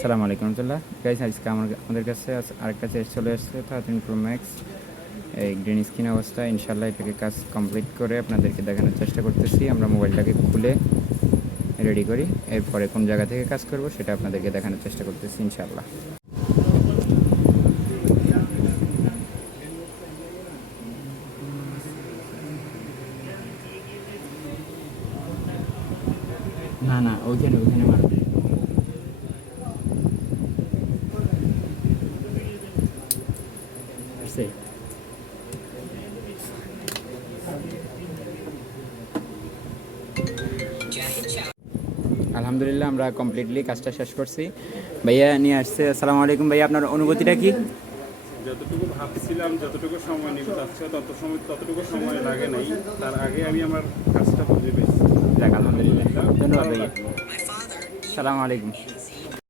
আসসালামু আলাইকুম রহমতুল্লাহ গাইস, আজকে আমাদের কাছে আরেকটা চেস চলে আসছে 13 প্রো ম্যাক্স। এই গ্রিন স্ক্রিন অবস্থা, ইনশাল্লাহ এটাকে কাজ কমপ্লিট করে আপনাদেরকে দেখানোর চেষ্টা করতেছি। আমরা মোবাইলটাকে খুলে রেডি করি, এরপরে কোন জায়গা থেকে কাজ করব সেটা আপনাদেরকে দেখানোর চেষ্টা করতেছি ইনশাল্লাহ। না না, ওইখানে ওইখানে মারবে। আসছে। আলহামদুলিল্লাহ, আমরা কমপ্লিটলি কাজটা শেষ করছি। ভাইয়া নিয়ে আসছে। আসসালামু আলাইকুম ভাইয়া, আপনার অনুভূতিটা কি? যতটুকু ভাবছিলাম, যতটুকু সময় নিতে চাচ্ছে ততটুকু সময় লাগে নাই। তার আগে আমি আমার কাজটা বুঝে পেয়েছি। যাক আলহামদুলিল্লাহ, ধন্যবাদ ভাইয়া। আসসালামু আলাইকুম।